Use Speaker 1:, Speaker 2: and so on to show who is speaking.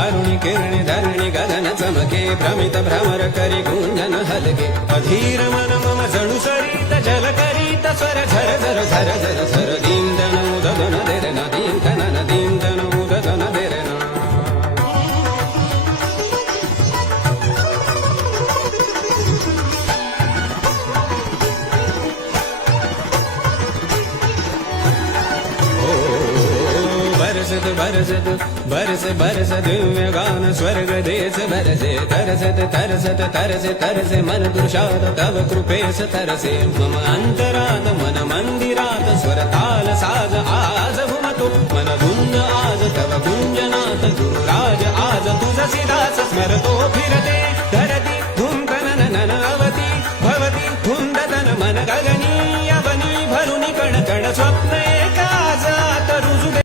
Speaker 1: अरुणि किरणि धरणि गगन चमके भ्रमित भ्रमर करि गुञ्जन हलगे अधीर मन मम जणु सरित जल करीत स्वर झर झर झर झर झर। भरस भरस बरस बरस दिव्य स्वर्गदेश बरसे तरसत तरसत तरस तरसे मन तु तव कृपेश तरसे। मम अन्तरात मन मन्दिरात् स्वरताल साज आज भुमतु मन गुञ्ज आज तव गुञ्जनात् गुरुराज आज तु सिदास स्मरतो फिरते। धरति धुमधन अवति भवति धुन्द मन गगनी।